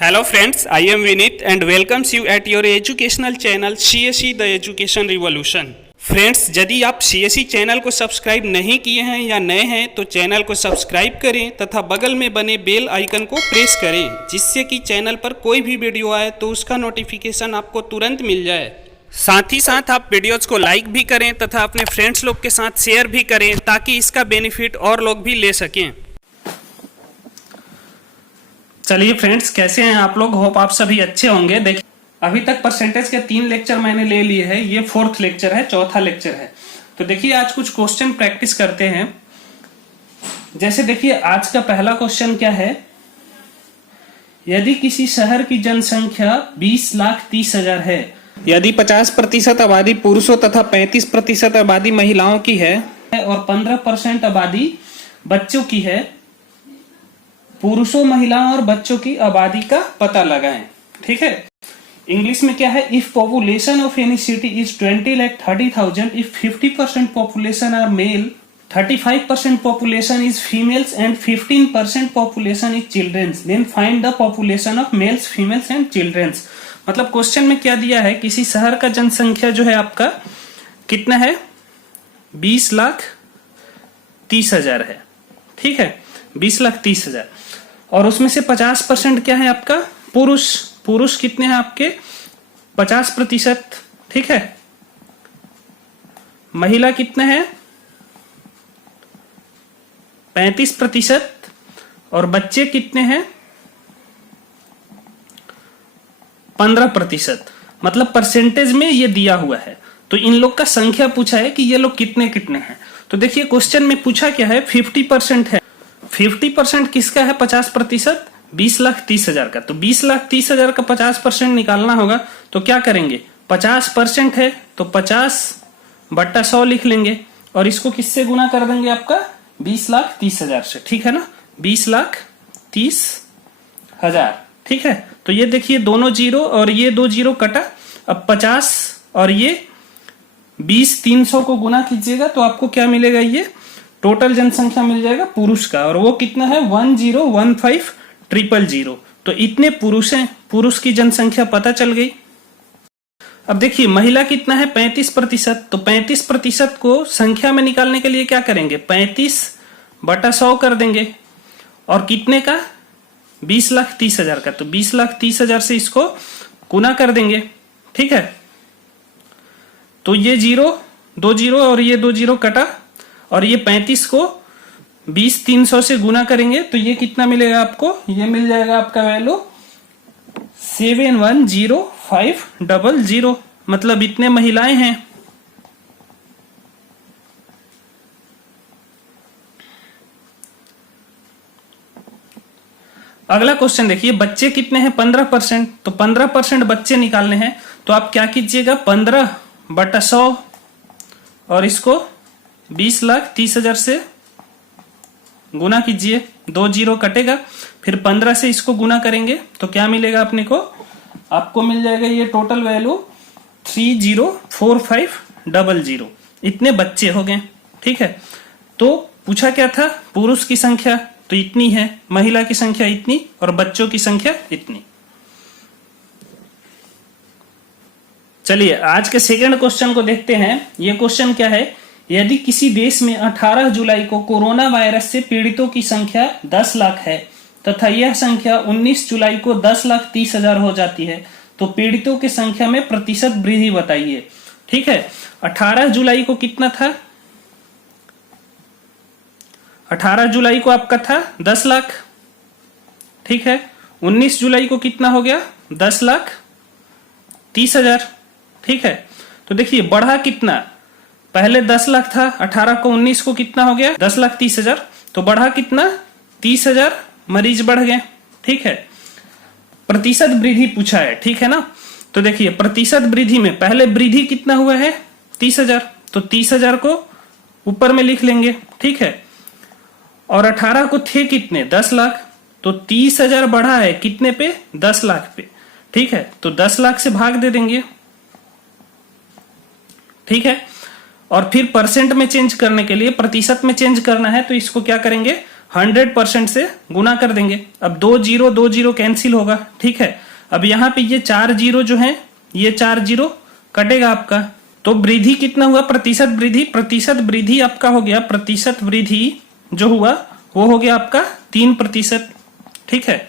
Hello friends, I am Vinit and welcomes you at your educational channel CSE The Education Revolution। Friends, यदि आप CSE channel को subscribe नहीं किए हैं या नए हैं तो चैनल को सब्सक्राइब करें तथा बगल में बने बेल आइकन को प्रेस करें, जिससे कि चैनल पर कोई भी वीडियो आए तो उसका नोटिफिकेशन आपको तुरंत मिल जाए। साथ ही साथ आप वीडियोज़ को लाइक भी करें तथा अपने फ्रेंड्स लोग के साथ शेयर भी करें ताकि इसका बेनिफिट और लोग भी ले सकें। चलिए फ्रेंड्स, कैसे हैं आप लोग? होप आप सभी अच्छे होंगे। देखिए, अभी तक परसेंटेज के 3 लेक्चर मैंने ले लिए हैं, ये 4th लेक्चर है, चौथा लेक्चर है। तो देखिए, आज कुछ क्वेश्चन प्रैक्टिस करते हैं। जैसे देखिए, आज का पहला क्वेश्चन क्या है? यदि किसी शहर की जनसंख्या 20,30,000 है, यदि 50% आबादी पुरुषों तथा 35% आबादी महिलाओं की है और 15% आबादी बच्चों की है, पुरुषों, महिलाओं और बच्चों की आबादी का पता लगाएं। ठीक है, इंग्लिश में क्या है? If population of any city is 20,30,000, if 50% population are male, 35% population is females and 15% population is childrens, then find the population of males, females and childrens. मतलब क्वेश्चन में क्या दिया है? किसी शहर का जनसंख्या जो है आपका कितना है? 20,30,000 है। ठीक है, 20,30,000 और उसमें से 50% क्या है आपका? पुरुष। पुरुष कितने हैं आपके? 50%। ठीक है, महिला कितने हैं? 35% और बच्चे कितने हैं? 15%। मतलब परसेंटेज में ये दिया हुआ है। तो इन लोग का संख्या पूछा है कि ये लोग कितने कितने हैं। तो देखिए, क्वेश्चन में पूछा क्या है? 50% है। 50% किसका है? 50%, 20,30,000 का। तो 20,30,000 का 50% निकालना होगा। तो क्या करेंगे? 50% है तो 50/100 लिख लेंगे और इसको किससे गुना कर देंगे? आपका 20,30,000 से। ठीक है ना, 20,30,000। ठीक है, तो ये देखिए, दोनों जीरो और ये 2 जीरो कटा। अब 50 और ये 20,300 को गुना कीजिएगा तो आपको क्या मिलेगा? ये टोटल जनसंख्या मिल जाएगा पुरुष का, और वो कितना है? 10,15,000। तो इतने पुरुष हैं, पुरुष की जनसंख्या पता चल गई। अब देखिए, महिला कितना है? 35%। तो 35% को संख्या में निकालने के लिए क्या करेंगे? 35/100 कर देंगे। और कितने का? 20,30,000 का। तो 20,30,000 से इसको गुना कर देंगे। ठीक है, तो ये 2 जीरो और ये 2 जीरो कटा और ये 35 को 20,300 से गुना करेंगे तो ये कितना मिलेगा आपको? ये मिल जाएगा आपका वैल्यू 710500। मतलब इतने महिलाएं हैं। अगला क्वेश्चन देखिए, बच्चे कितने हैं? 15%। तो 15% बच्चे निकालने हैं। तो आप क्या कीजिएगा? 15/100 और इसको 20,30,000 से गुना कीजिए। 2 जीरो कटेगा, फिर 15 से इसको गुना करेंगे तो क्या मिलेगा अपने को? आपको मिल जाएगा ये टोटल वैल्यू 30,4500। इतने बच्चे हो गए। ठीक है, तो पूछा क्या था? पुरुष की संख्या तो इतनी है, महिला की संख्या इतनी और बच्चों की संख्या इतनी। चलिए, आज के सेकंड क्वेश्चन को देखते हैं। ये क्वेश्चन क्या है? यदि किसी देश में 18 जुलाई को कोरोना वायरस से पीड़ितों की संख्या 10 लाख है तथा यह संख्या 19 जुलाई को 10,30,000 हो जाती है, तो पीड़ितों की संख्या में प्रतिशत वृद्धि बताइए। ठीक है, 18 जुलाई को कितना था? 18 जुलाई को आपका था 10 लाख। ठीक है, 19 जुलाई को कितना हो गया? 10,30,000। ठीक है, तो देखिए, बढ़ा कितना? पहले 10 लाख था, 18 को 19 को कितना हो गया? 10,30,000। तो बढ़ा कितना? 30,000 मरीज बढ़ गए। ठीक है, प्रतिशत वृद्धि पूछा है। ठीक है ना, तो देखिए, प्रतिशत वृद्धि में पहले वृद्धि कितना हुआ है? 30,000। तो 30,000 को ऊपर में लिख लेंगे। ठीक है, और 18 को थे कितने? 10 लाख। तो 30,000 बढ़ा है कितने पे? 10 लाख पे। ठीक है, तो 10 लाख से भाग दे देंगे। ठीक है, और फिर परसेंट में चेंज करने के लिए प्रतिशत में चेंज करना है तो इसको क्या करेंगे? 100% से गुना कर देंगे। अब 2 0 कैंसिल होगा, ठीक है। अब यहाँ पे ये 4 0 जो है, ये 4 0 कटेगा आपका, तो वृद्धि कितना हुआ, प्रतिशत वृद्धि आपका हो गया, प्रतिशत वृद्धि जो हुआ वो हो गया आपका 3%, ठीक है।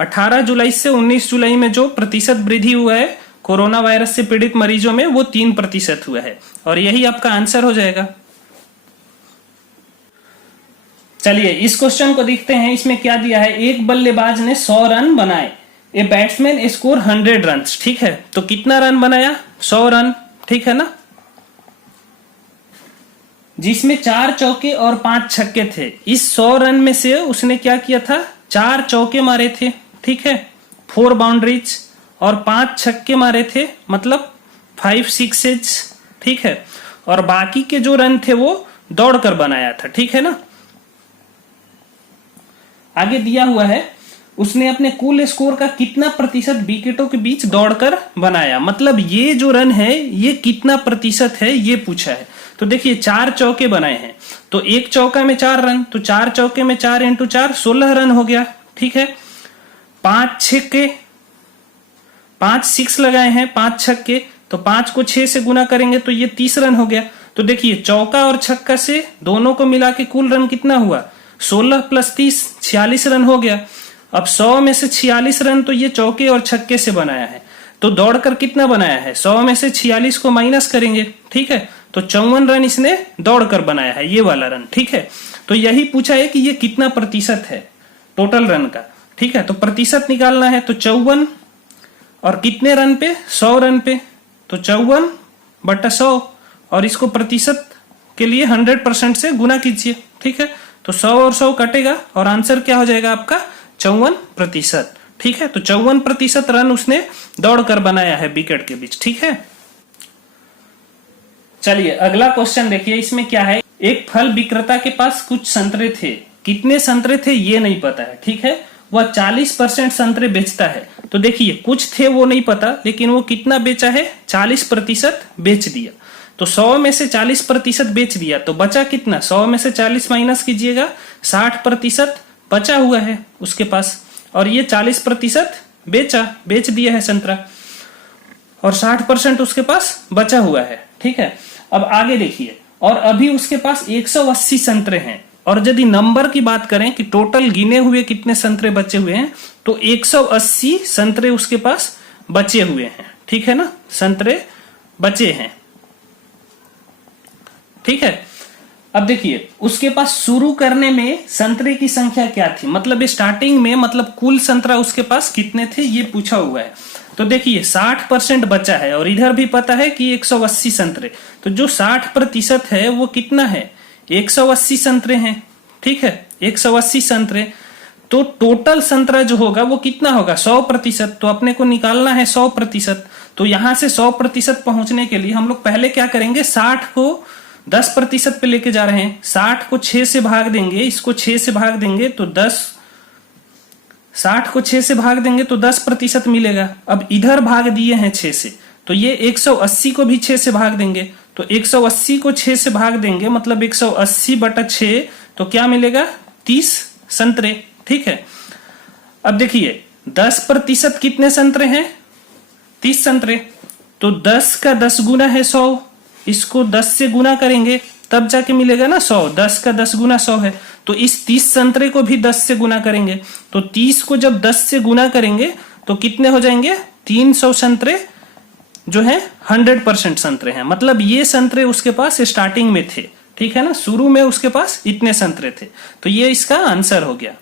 18 जुलाई से 19 जुलाई में जो प्रतिशत वृद्धि हुआ है कोरोना वायरस से पीड़ित मरीजों में, वो 3% हुआ है, और यही आपका आंसर हो जाएगा। चलिए इस क्वेश्चन को देखते हैं। इसमें क्या दिया है, एक बल्लेबाज ने 100 रन बनाए, ए बैट्समैन स्कोर 100 रन, ठीक है। तो कितना रन बनाया, 100 रन, ठीक है ना, जिसमें 4 चौके और 5 छक्के थे। इस 100 रन में से उसने क्या किया था, 4 चौके मारे थे, ठीक है, 4 बाउंड्रीज, और 5 छक्के मारे थे, मतलब 5 सिक्सेज, ठीक है। और बाकी के जो रन थे वो दौड़कर बनाया था, ठीक है ना। आगे दिया हुआ है, उसने अपने कुल स्कोर का कितना प्रतिशत विकेटों के बीच दौड़कर बनाया, मतलब ये जो रन है ये कितना प्रतिशत है ये पूछा है। तो देखिए 4 चौके बनाए हैं, तो एक चौका में 4 रन, तो 4 चौके में 4 × 4 16 रन हो गया, ठीक है। 5 छक्के, 5 6 लगाए हैं, 5 छक्के, तो 5 को 6 से गुना करेंगे तो ये 30 रन हो गया। तो देखिए चौका और छक्का से दोनों को मिला के कुल रन कितना हुआ, 16 + 30 46 रन हो गया। अब 100 में से 46 रन तो ये चौके और छक्के से बनाया है, तो दौड़कर कितना बनाया है, 100 में से 46 को माइनस करेंगे, ठीक है। तो 54 रन इसने दौड़कर बनाया है, ये वाला रन, ठीक है। तो यही पूछा है कि ये कितना प्रतिशत है टोटल रन का, ठीक है। तो प्रतिशत निकालना है, तो 54 और कितने रन पे, 100 रन पे, तो 54/100, और इसको प्रतिशत के लिए 100% से गुना कीजिए, ठीक है। तो 100 और 100 कटेगा और आंसर क्या हो जाएगा आपका, 54%, ठीक है। तो 54% रन उसने दौड़कर बनाया है विकेट के बीच, ठीक है। चलिए अगला क्वेश्चन देखिए, इसमें क्या है, एक फल विक्रेता के पास कुछ संतरे थे, कितने संतरे थे ये नहीं पता है, ठीक है। वह 40% संतरे बेचता है, तो देखिए कुछ थे वो नहीं पता, लेकिन वो कितना बेचा है, 40% बेच दिया। तो 100 में से 40% बेच दिया, तो बचा कितना, 100 में से 40 माइनस कीजिएगा, 60% बचा हुआ है उसके पास, और ये 40% बेच दिया है संतरा, और 60% उसके पास बचा हुआ है, ठीक है। अब आगे देखिए, और अभी उसके पास 180 संतरे हैं, और यदि नंबर की बात करें कि टोटल गिने हुए कितने संतरे बचे हुए हैं, तो 180 संतरे उसके पास बचे हुए हैं, ठीक है ना, संतरे बचे हैं, ठीक है। अब देखिए उसके पास शुरू करने में संतरे की संख्या क्या थी, मतलब स्टार्टिंग में, मतलब कुल संतरा उसके पास कितने थे ये पूछा हुआ है। तो देखिए 60% बचा है, और इधर भी पता है कि 180 संतरे, तो जो 60% है वो कितना है, 180 संतरे हैं, ठीक है, 180 संतरे। तो टोटल संतरा जो होगा वो कितना होगा, 100%, तो अपने को निकालना है 100%। तो यहां से 100% पहुंचने के लिए हम लोग पहले क्या करेंगे, 60 को 10% पे लेके जा रहे हैं, 60 को 6 से भाग देंगे, इसको 6 से भाग देंगे तो 60 को 6 से भाग देंगे तो 10% मिलेगा। अब इधर भाग दिए हैं 6 से, तो ये 180 को भी 6 से भाग देंगे, तो 180 को 6 से भाग देंगे, मतलब 180/6, तो क्या मिलेगा, 30 संतरे, ठीक है। अब देखिए 10% कितने संतरे हैं, 30 संतरे, तो 10 का 10 गुना है 100, इसको 10 से गुना करेंगे तब जाके मिलेगा ना 100, 10 का 10 गुना 100 है, तो इस 30 संतरे को भी 10 से गुना करेंगे, तो 30 को जब 10 से गुना करेंगे तो कितने हो जाएंगे, 300 संतरे जो है 100% संतरे हैं, मतलब ये संतरे उसके पास स्टार्टिंग में थे, ठीक है ना, शुरू में उसके पास इतने संतरे थे, तो ये इसका आंसर हो गया।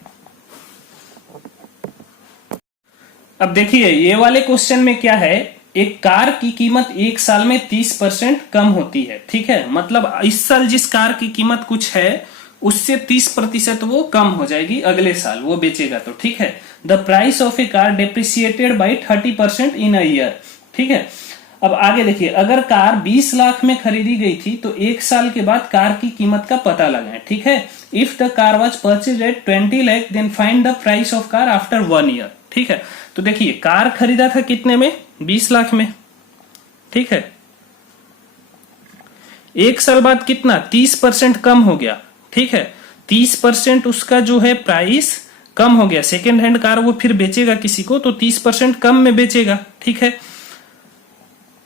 अब देखिए ये वाले क्वेश्चन में क्या है, एक कार की कीमत एक साल में 30% कम होती है, ठीक है, मतलब इस साल जिस कार की कीमत कुछ है उससे 30% वो कम हो जाएगी अगले साल वो बेचेगा तो, ठीक है। The price of A car depreciated by 30% in a year, ठीक है। अब आगे देखिए, अगर कार 20 लाख में खरीदी गई थी तो एक साल के बाद कार की कीमत का पता लगाएं, ठीक है। If the car was purchase at 20 lakh then find the price of car after 1 year, ठीक है। तो देखिए कार खरीदा था कितने में, 20 लाख में, ठीक है। एक साल बाद कितना, 30% कम हो गया, ठीक है। 30% उसका जो है प्राइस कम हो गया, सेकेंड हैंड कार वो फिर बेचेगा किसी को तो 30% कम में बेचेगा, ठीक है।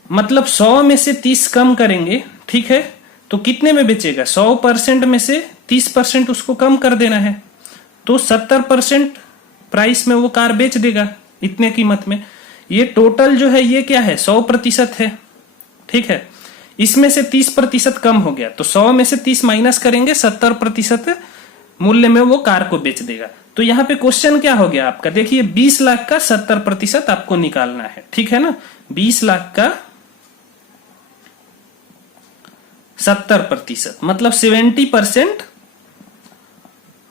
मतलब 100 में से 30 कम करेंगे, ठीक है, तो कितने में बेचेगा? 100% में से 30% उसको कम कर देना है, तो 70% प्राइस में वो कार बेच देगा इतने कीमत में। ये टोटल जो है ये क्या है? 100% है, ठीक है। इसमें से 30% कम हो गया, तो 100 में से 30 माइनस करेंगे, 70% मूल्य में वो कार को बेच देगा। तो यहाँ पे क्वेश्चन क्या हो गया आपका? देखिए 20 लाख का 70% आपको निकालना है, ठीक है ना। 20 लाख का 70% मतलब 70%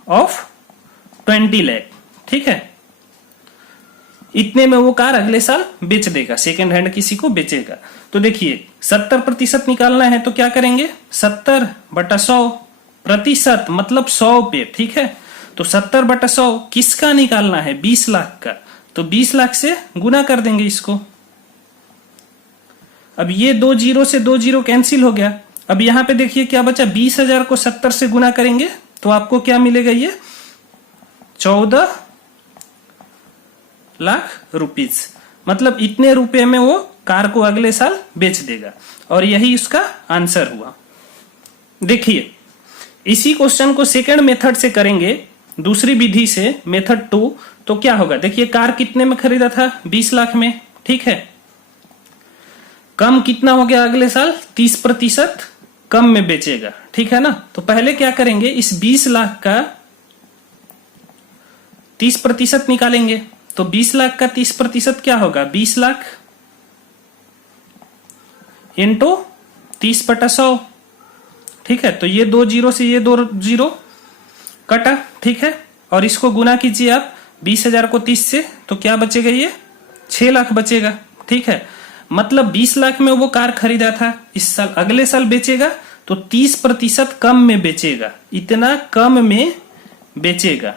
ऑफ 20 लाख, ठीक है। इतने में वो कार अगले साल बेच देगा, सेकेंड हैंड किसी को बेचेगा। तो देखिए 70% निकालना है तो क्या करेंगे? 70/100% मतलब 100 पे, ठीक है। तो 70/100 किसका निकालना है? 20 लाख का, तो 20 लाख से गुना कर देंगे इसको। अब ये 2 जीरो से 2 जीरो कैंसिल हो गया। अब यहां पे देखिए क्या बचा? 20,000 को 70 से गुना करेंगे तो आपको क्या मिलेगा? ये 14 लाख रुपीज, मतलब इतने रुपए में वो कार को अगले साल बेच देगा। और यही उसका आंसर हुआ। देखिए इसी क्वेश्चन को सेकंड मेथड से करेंगे, दूसरी विधि से, मेथड 2, तो क्या होगा? देखिए कार कितने में खरीदा था? 20 लाख में, ठीक है। कम कितना हो गया अगले साल? 30% कम में बेचेगा, ठीक है ना। तो पहले क्या करेंगे? इस 20 लाख का 30% निकालेंगे, तो 20 लाख का 30% क्या होगा? 20 लाख इंटू 30/100, ठीक है। तो ये 2 जीरो से ये 2 जीरो कटा, ठीक है। और इसको गुना कीजिए आप 20,000 को 30 से, तो क्या बचेगा? ये 6 लाख बचेगा, ठीक है। मतलब 20 लाख में वो कार खरीदा था, इस साल अगले साल बेचेगा तो 30% कम में बेचेगा, इतना कम में बेचेगा।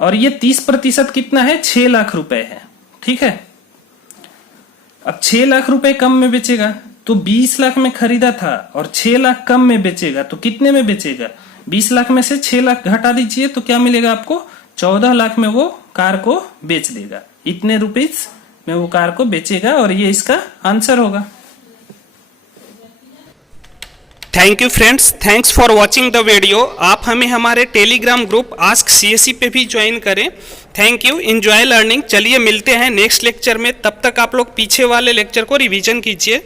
और ये 30% कितना है? 6 लाख रुपए है, ठीक है। अब 6 लाख रुपए कम में बेचेगा, तो 20 लाख में खरीदा था और 6 लाख कम में बेचेगा, तो कितने में बेचेगा? 20 लाख में से 6 लाख घटा दीजिए तो क्या मिलेगा आपको? 14 लाख में वो कार को बेच देगा, इतने रुपीज में वो कार को बेचेगा। और ये इसका आंसर होगा। Thank you friends, thanks for watching the video. आप हमें हमारे टेलीग्राम ग्रुप आस्क सीएससी पे भी ज्वाइन करें। Thank you, enjoy learning. चलिए मिलते हैं नेक्स्ट लेक्चर में, तब तक आप लोग पीछे वाले लेक्चर को रिवीजन कीजिए।